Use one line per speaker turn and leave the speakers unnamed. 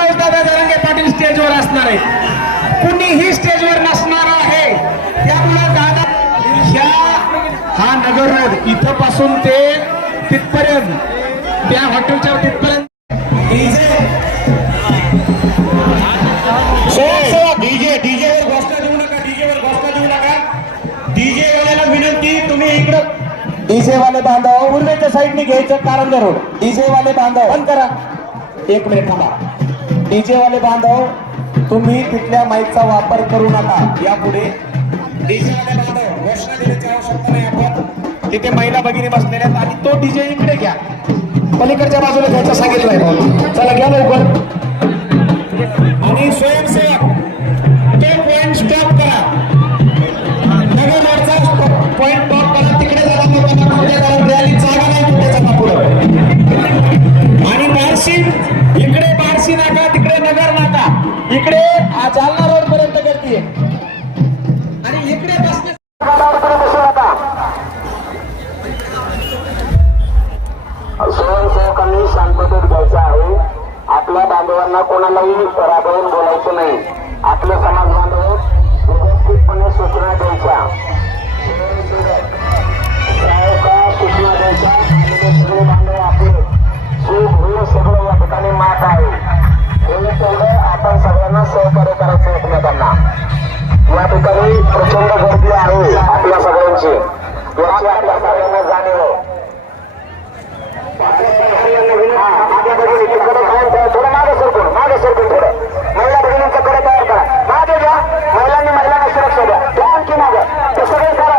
राऊत दादा जरांगे पाटील स्टेजवर असणार आहे कुणीही स्टेजवर नसणार आहे. त्यामुळे दादा ह्या हा नगर रोड इथं पासून ते तिथपर्यंत त्या हॉटेलच्या तिथपर्यंत. डीजे. डीजे वर घोषणा देऊ नका डीजे वर घोषणा देऊ नका. डीजे वाल्याला विनंती तुम्ही इकडं डीजे वाले बांधव. उर्वेच्या साईडने घ्यायचं कारंजा रोड. डीजे वाले बांधव. बंद करा. एक मिनिट थांबा. डीजे वाले बांधव तुम्ही तिथल्या माईकचा वापर करू नका. यापुढे डीजे वाले बांधव घोषणा देण्याची आवश्यकता नाही आपण. तिथे महिला भगिनी बसलेल्या आहेत आणि तो डीजे इकडे घ्या. पलीकडच्या बाजूला घ्यायचं सांगितलंय चला घ्या लवकर. आणि स्वयंसेवक. इकडे जालना रोड पर्यंत गर्दी आहे. आणि इकडे बसले स्वयंसेवकांनी शांततेत घ्यायचं आहे. आपल्या बांधवांना कोणालाही राबवून बोलायचं नाही. आपलं समाज बांधव सहकार्य करायचं एकमेकांना या ठिकाणी प्रचंड गर्दी आहे आपल्या सगळ्यांची. याची
आपल्या सगळ्यांना जाणीव थोडं मागे सरकून मागे सरकून तयार करा. मागे महिलांनी महिलांना सुरक्षा द्या. आणखी मागे. सगळे करा.